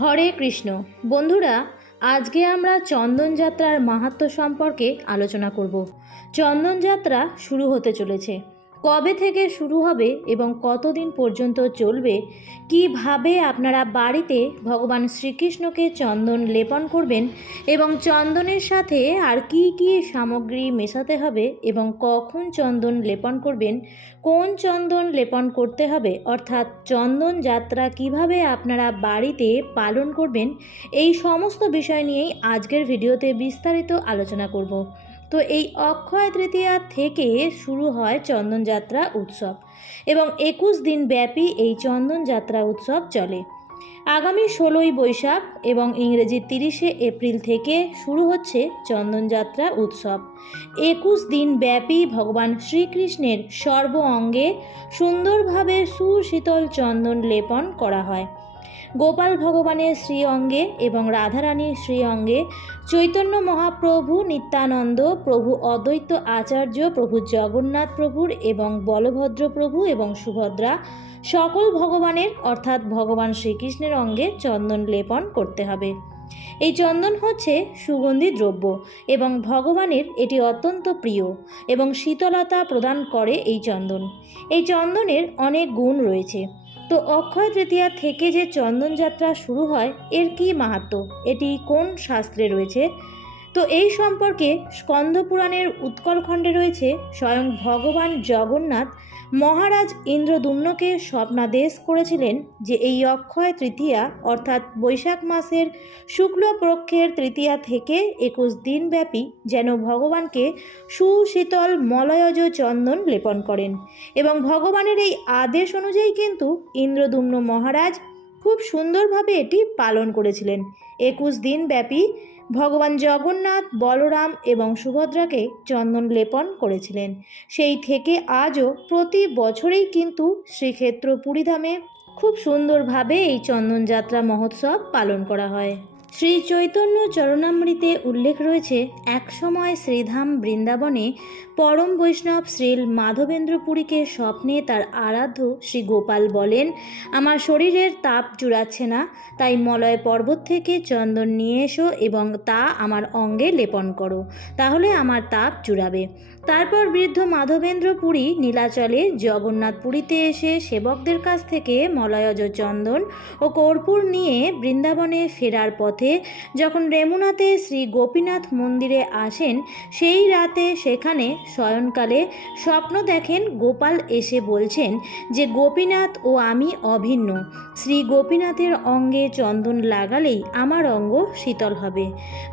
হরে কৃষ্ণ। বন্ধুরা আজকে আমরা চন্দনযাত্রার মাহাত্ম সম্পর্কে আলোচনা করব। চন্দনযাত্রা শুরু হতে চলেছে। কবে থেকে শুরু হবে এবং কতদিন পর্যন্ত চলবে? কীভাবে আপনারা বাড়িতে ভগবান শ্রীকৃষ্ণকে চন্দন লেপন করবেন এবং চন্দনের সাথে আর কি কি সামগ্রী মেশাতে হবে এবং কখন চন্দন লেপন করবেন? কোন চন্দন লেপন করতে হবে? অর্থাৎ চন্দন যাত্রা কীভাবে আপনারা বাড়িতে পালন করবেন? এই সমস্ত বিষয় নিয়েই আজকের ভিডিওতে বিস্তারিত আলোচনা করব। তো এই অক্ষয় তৃতীয়া থেকে শুরু হয় চন্দনযাত্রা উৎসব এবং একুশ দিন ব্যাপী এই চন্দনযাত্রা উৎসব চলে। আগামী ষোলোই বৈশাখ এবং ইংরেজি তিরিশে এপ্রিল থেকে শুরু হচ্ছে চন্দনযাত্রা উৎসব। একুশ দিন ব্যাপী ভগবান শ্রীকৃষ্ণের সর্ব অঙ্গে সুন্দরভাবে সুশীতল চন্দন লেপন করা হয়। গোপাল ভগবানের শ্রী অঙ্গে এবং রাধারানীর শ্রী অঙ্গে চৈতন্য মহাপ্রভু নিত্যানন্দ প্রভু অদ্বৈত আচার্য প্রভু জগন্নাথ প্রভুর এবং বলভদ্র প্রভু এবং সুভদ্রা সকল ভগবানের অর্থাৎ ভগবান শ্রীকৃষ্ণের অঙ্গে চন্দন লেপন করতে হবে। এই চন্দন হচ্ছে সুগন্ধি দ্রব্য এবং ভগবানের এটি অত্যন্ত প্রিয় এবং শীতলতা প্রদান করে এই চন্দন। এই চন্দনের অনেক গুণ রয়েছে। তো অক্ষয় তৃতীয়া থেকে যে চন্দনযাত্রা শুরু হয়, এর কি মাহাত্ম এটি কোন শাস্ত্রে রয়েছে? তো এই সম্পর্কে স্কন্দপুরাণের উৎকলখণ্ডে রয়েছে স্বয়ং ভগবান জগন্নাথ মহারাজ ইন্দ্রদুম্নকে স্বপ্নাদেশ করেছিলেন যে এই অক্ষয় তৃতীয়া, অর্থাৎ বৈশাখ মাসের শুক্লপক্ষের তৃতীয়া থেকে একুশ দিনব্যাপী যেন ভগবানকে সুশীতল মলয়জ চন্দন লেপন করেন এবং ভগবানের এই আদেশ অনুযায়ী কিন্তু ইন্দ্রদুম্ন মহারাজ খুব সুন্দরভাবে এটি পালন করেছিলেন। একুশ দিন ব্যাপী ভগবান জগন্নাথ, বলরাম এবং সুভদ্রাকে চন্দন লেপন করেছিলেন। সেই থেকে আজও প্রতি বছরেই কিন্তু শ্রীক্ষেত্র পুরীধামে খুব সুন্দরভাবে এই চন্দনযাত্রা মহোৎসব পালন করা হয়। শ্রী চৈতন্য চরণামৃতে উল্লেখ রয়েছে একসময় শ্রীধাম বৃন্দাবনে পরম বৈষ্ণব শ্রীল মাধবেন্দ্র পুরীকে স্বপ্নে তার আরাধ্য শ্রী গোপাল বলেন, আমার শরীরের তাপ জুড়াচ্ছে না, তাই মলয় পর্বত থেকে চন্দন নিয়ে এসো এবং তা আমার অঙ্গে লেপন করো, তাহলে আমার তাপ জুড়াবে তারপর বৃদ্ধ মাধবেন্দ্র পুরী নীলাচলে জগন্নাথ পুরীতে এসে সেবকদের কাছ থেকে মলয়জ চন্দন ও কর্পূর নিয়ে বৃন্দাবনে ফেরার পথে যখন রেমুনাতে শ্রী গোপীনাথ মন্দিরে আসেন, সেই রাতে সেখানে শয়নকালে স্বপ্ন দেখেন গোপাল এসে বলছেন যে, গোপীনাথ ও আমি অভিন্ন। শ্রী গোপীনাথের অঙ্গে চন্দন লাগালেই আমার অঙ্গ শীতল হবে।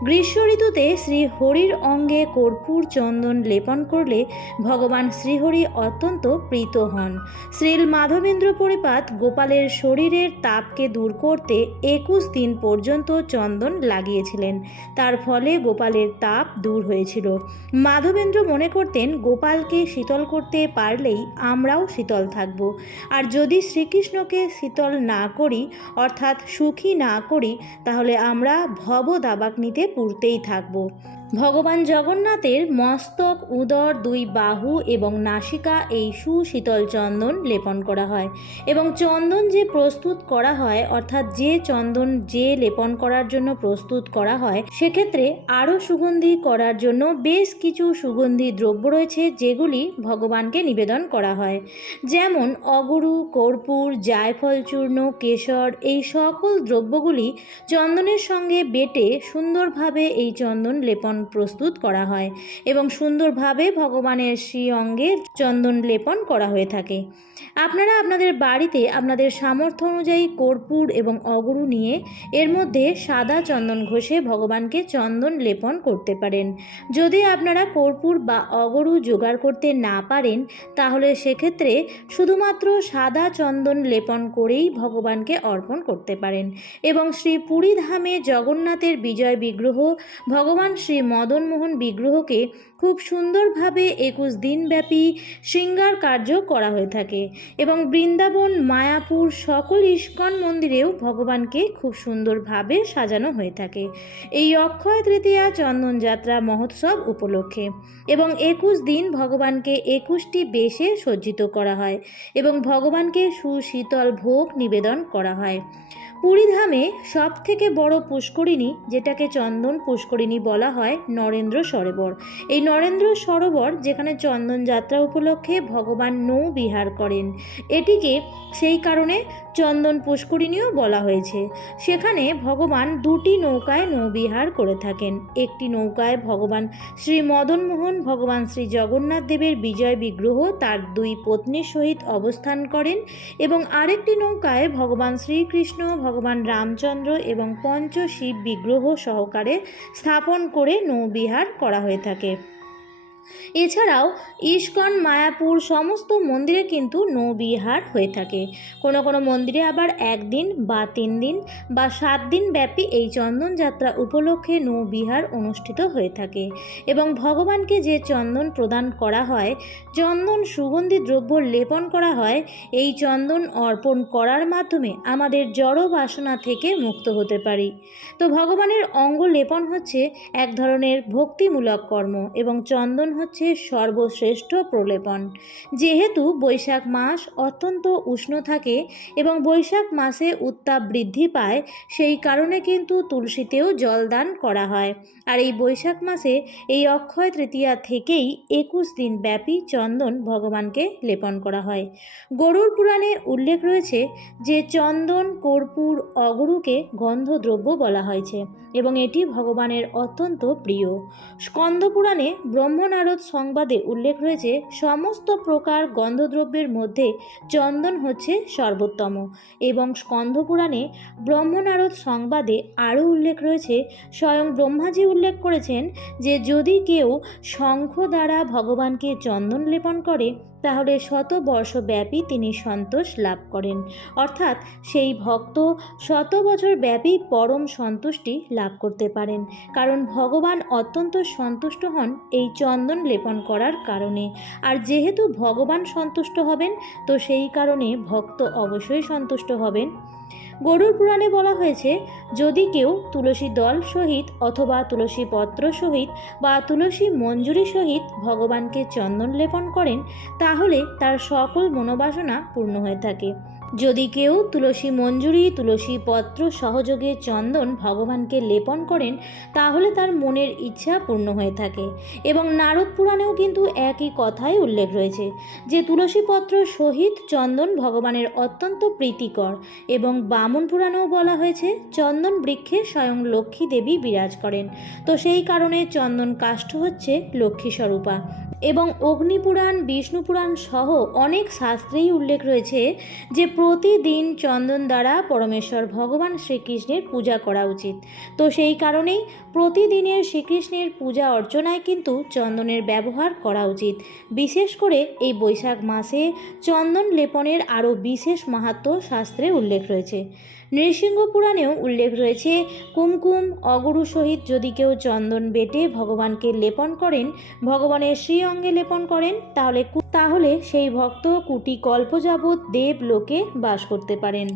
গ্রীষ্ম ঋতুতে শ্রী হরির অঙ্গে কর্পূর চন্দন লেপন করলে ভগবান শ্রীহরি অত্যন্ত প্রীত হন। শ্রীল মাধবেন্দ্র পরিপাত গোপালের শরীরের তাপকে দূর করতে একুশ দিন পর্যন্ত চন্দন লাগিয়েছিলেন। তার ফলে গোপালের তাপ দূর হয়েছিল। মাধবেন্দ্র মনে করতেন, গোপালকে শীতল করতে পারলেই আমরাও শীতল থাকব। আর যদি শ্রীকৃষ্ণকে শীতল না করি, অর্থাৎ সুখী না করি, তাহলে আমরা ভব দাবাগ্নিতে পুড়তেই থাকব। ভগবান জগন্নাথের মস্তক, উদর, দুই বাহু এবং নাসিকা এই সুশীতল চন্দন লেপন করা হয়। এবং চন্দন যে প্রস্তুত করা হয়, অর্থাৎ যে চন্দন যে লেপন করার জন্য প্রস্তুত করা হয়, সেক্ষেত্রে আরও সুগন্ধি করার জন্য বেশ কিছু সুগন্ধি দ্রব্য রয়েছে, যেগুলি ভগবানকে নিবেদন করা হয়। যেমন অগুরু, কর্পূর, জায়ফল চূর্ণ, কেশর, এই সকল দ্রব্যগুলি চন্দনের সঙ্গে বেটে সুন্দরভাবে এই চন্দন লেপন প্রস্তুত করা হয় এবং সুন্দরভাবে ভগবানের শ্রী অঙ্গে চন্দন লেপন করা হয়ে থাকে। আপনারা আপনাদের বাড়িতে আপনাদের সামর্থ্য অনুযায়ী কর্পূর এবং অগরু নিয়ে এর মধ্যে সাদা চন্দন ঘষে ভগবানকে চন্দন লেপন করতে পারেন। যদি আপনারা কর্পূর বা অগরু জোগাড় করতে না পারেন, তাহলে সেক্ষেত্রে শুধুমাত্র সাদা চন্দন লেপন করেই ভগবানকে অর্পণ করতে পারেন। এবং শ্রী পুরী ধামে জগন্নাথের বিজয় বিগ্রহ ভগবান শ্রী মদনমোহন বিগ্রহকে খুব সুন্দরভাবে একুশ দিনব্যাপী শৃঙ্গার কার্য করা হয়ে থাকে এবং বৃন্দাবন, মায়াপুর সকল ইস্কন মন্দিরেও ভগবানকে খুব সুন্দরভাবে সাজানো হয়ে থাকে। এই অক্ষয় তৃতীয়া চন্দনযাত্রা মহোৎসব উপলক্ষে এবং একুশ দিন ভগবানকে একুশটি বেশে সজ্জিত করা হয় এবং ভগবানকে সুশীতল ভোগ নিবেদন করা হয়। পুরীধামে সব থেকে বড় পুষ্করিণী, যেটাকে চন্দন পুষ্করিণী বলা হয়, নরেন্দ্র সরোবর। এই নরেন্দ্র সরোবর, যেখানে চন্দন যাত্রা উপলক্ষে ভগবান নৌ বিহার করেন। এটিকে সেই কারণে চন্দন পুষ্করিণীও বলা হয়েছে। সেখানে ভগবান দুটি নৌকায় নৌবিহার করে থাকেন। একটি নৌকায় ভগবান শ্রী মদনমোহন ভগবান শ্রী জগন্নাথ দেবের বিজয় বিগ্রহ, তার দুই পত্নীর সহিত অবস্থান করেন এবং আরেকটি নৌকায় ভগবান শ্রীকৃষ্ণ ভগবান রামচন্দ্র এবং পঞ্চ শিব বিগ্রহ সহকারে স্থাপন করে নৌবিহার করা হয়ে থাকে। এছাড়াও ইস্কন, মায়াপুর সমস্ত মন্দিরে কিন্তু নৌবিহার হয়ে থাকে। কোনো কোনো মন্দিরে আবার একদিন বা তিন দিন বা সাত দিন ব্যাপী এই চন্দন যাত্রা উপলক্ষে নৌবিহার অনুষ্ঠিত হয়ে থাকে এবং ভগবানকে যে চন্দন প্রদান করা হয়, চন্দন সুগন্ধি দ্রব্য লেপন করা হয়, এই চন্দন অর্পণ করার মাধ্যমে আমাদের জড় বাসনা থেকে মুক্ত হতে পারি। তো ভগবানের অঙ্গ লেপন হচ্ছে এক ধরনের ভক্তিমূলক কর্ম এবং চন্দন হচ্ছে সর্বশ্রেষ্ঠ প্রলেপন। যেহেতু বৈশাখ মাস অত্যন্ত উষ্ণ থাকে এবং বৈশাখ মাসে উত্তাপ বৃদ্ধি পায়, সেই কারণে কিন্তু তুলসীতেও জলদান করা হয়। আর এই বৈশাখ মাসে এই অক্ষয় তৃতীয়া থেকেই একুশ দিন ব্যাপী চন্দন ভগবানকে লেপন করা হয়। গরুর পুরাণে উল্লেখ রয়েছে যে চন্দন, কর্পূর, অগরুকে গন্ধদ্রব্য বলা হয়েছে এবং এটি ভগবানের অত্যন্ত প্রিয়। স্কন্দ পুরাণে ব্রহ্মনারদ সংবাদে উল্লেখ রয়েছে, সমস্ত প্রকার গন্ধদ্রব্যের মধ্যে চন্দন হচ্ছে সর্বোত্তম এবং স্কন্ধপুরাণে ব্রহ্মনারদ সংবাদে আরও উল্লেখ রয়েছে। স্বয়ং ব্রহ্মাজি উল্লেখ করেছেন যে, যদি কেউ শঙ্খ দ্বারা ভগবানকে চন্দন লেপন করে তাহলে শত বর্ষব্যাপী তিনি সন্তোষ লাভ করেন। অর্থাৎ সেই ভক্ত শত বছর ব্যাপী পরম সন্তুষ্টি লাভ করতে পারেন। কারণ ভগবান অত্যন্ত সন্তুষ্ট হন এই চন্দন লেপন করার কারণে। আর যেহেতু ভগবান সন্তুষ্ট হবেন, তো সেই কারণে ভক্ত অবশ্যই সন্তুষ্ট হবেন। গরুর পুরাণে বলা হয়েছে, যদি কেউ তুলসী দল সহিত অথবা তুলসী পত্র সহিত বা তুলসী মঞ্জুরি সহিত ভগবানকে চন্দন লেপন করেন, তাহলে তার সকল মনোবাসনা পূর্ণ হয়ে থাকে। যদি কেউ তুলসী মঞ্জুরি, তুলসী পত্র, সহযোগে চন্দন ভগবানকে লেপন করেন, তাহলে তার মনের ইচ্ছা পূর্ণ হয়ে থাকে। এবং নারদ পুরাণেও কিন্তু একই কথাই উল্লেখ রয়েছে যে তুলসী পত্র সহিত চন্দন ভগবানের অত্যন্ত প্রীতিকর। এবং বামন পুরাণেও বলা হয়েছে, চন্দন বৃক্ষে স্বয়ং লক্ষ্মী দেবী বিরাজ করেন। তো সেই কারণে চন্দন কাষ্ঠ হচ্ছে লক্ষ্মী স্বরূপা। এবং অগ্নিপুরাণ, বিষ্ণুপুরাণ সহ অনেক শাস্ত্রেই উল্লেখ রয়েছে যে প্রতিদিন চন্দন দ্বারা পরমেশ্বর ভগবান শ্রীকৃষ্ণের পূজা করা উচিত। তো সেই কারণেই প্রতিদিনের শ্রীকৃষ্ণের পূজা অর্চনায় কিন্তু চন্দনের ব্যবহার করা উচিত। বিশেষ করে এই বৈশাখ মাসে চন্দন লেপনের আরও বিশেষ মাহাত্ম শাস্ত্রে উল্লেখ রয়েছে। নৃসিংহ পুরাণেও উল্লেখ রয়েছে, কুমকুম অগরু সহিত যদি কেউ চন্দন বেটে ভগবানকে লেপন করেন, ভগবানের শ্রী অঙ্গে লেপন করেন, তাহলে তাহলে সেই ভক্ত কুটি কল্প যাবৎ দেব লোকে বাস করতে পারেন।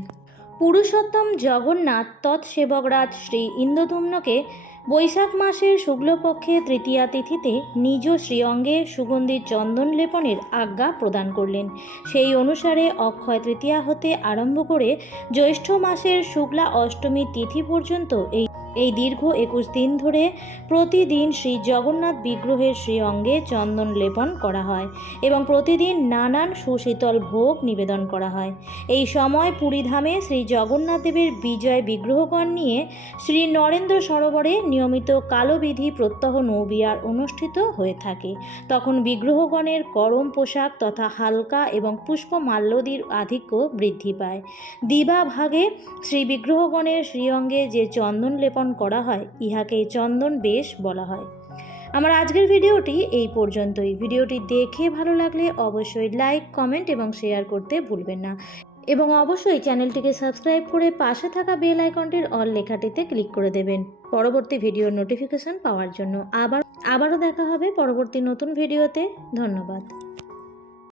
পুরুষোত্তম জগন্নাথ তৎসেবকরাজ শ্রী ইন্দ্রধুম্নকে বৈশাখ মাসের শুক্লপক্ষে তৃতীয়া তিথিতে নিজ শ্রীঅঙ্গে সুগন্ধির চন্দন লেপনের আজ্ঞা প্রদান করলেন। সেই অনুসারে অক্ষয় তৃতীয়া হতে আরম্ভ করে জ্যৈষ্ঠ মাসের শুক্লা অষ্টমী তিথি পর্যন্ত এই এই দীর্ঘ একুশ দিন ধরে প্রতিদিন শ্রী জগন্নাথ বিগ্রহের শ্রী অঙ্গে চন্দন লেপন করা হয় এবং প্রতিদিন নানান সুশীতল ভোগ নিবেদন করা হয়। এই সময় পুরীধামে শ্রী জগন্নাথ দেবের বিজয় বিগ্রহগণ নিয়ে শ্রী নরেন্দ্র সরোবরে নিয়মিত কালোবিধি প্রত্যহ নৌবিয়ার অনুষ্ঠিত হয়ে থাকে। তখন বিগ্রহগণের গরম পোশাক তথা হালকা এবং পুষ্পমাল্যদির আধিক্য বৃদ্ধি পায়। দিবা ভাগে শ্রী বিগ্রহগণের শ্রীঅঙ্গে যে চন্দন লেপন করা হয়, ইহাকে চন্দন বেশ বলা হয়। আমার আজকের ভিডিওটি এই পর্যন্তই। ভিডিওটি দেখে ভালো লাগলে অবশ্যই লাইক, কমেন্ট এবং শেয়ার করতে ভুলবেন না। এবং অবশ্যই চ্যানেলটিকে সাবস্ক্রাইব করে পাশে থাকা বেল আইকনটির অল লেখাটিতে ক্লিক করে দেবেন। পরবর্তী ভিডিওর নোটিফিকেশন পাওয়ার জন্য। আবার, আবারও দেখা হবে পরবর্তী নতুন ভিডিওতে। ধন্যবাদ।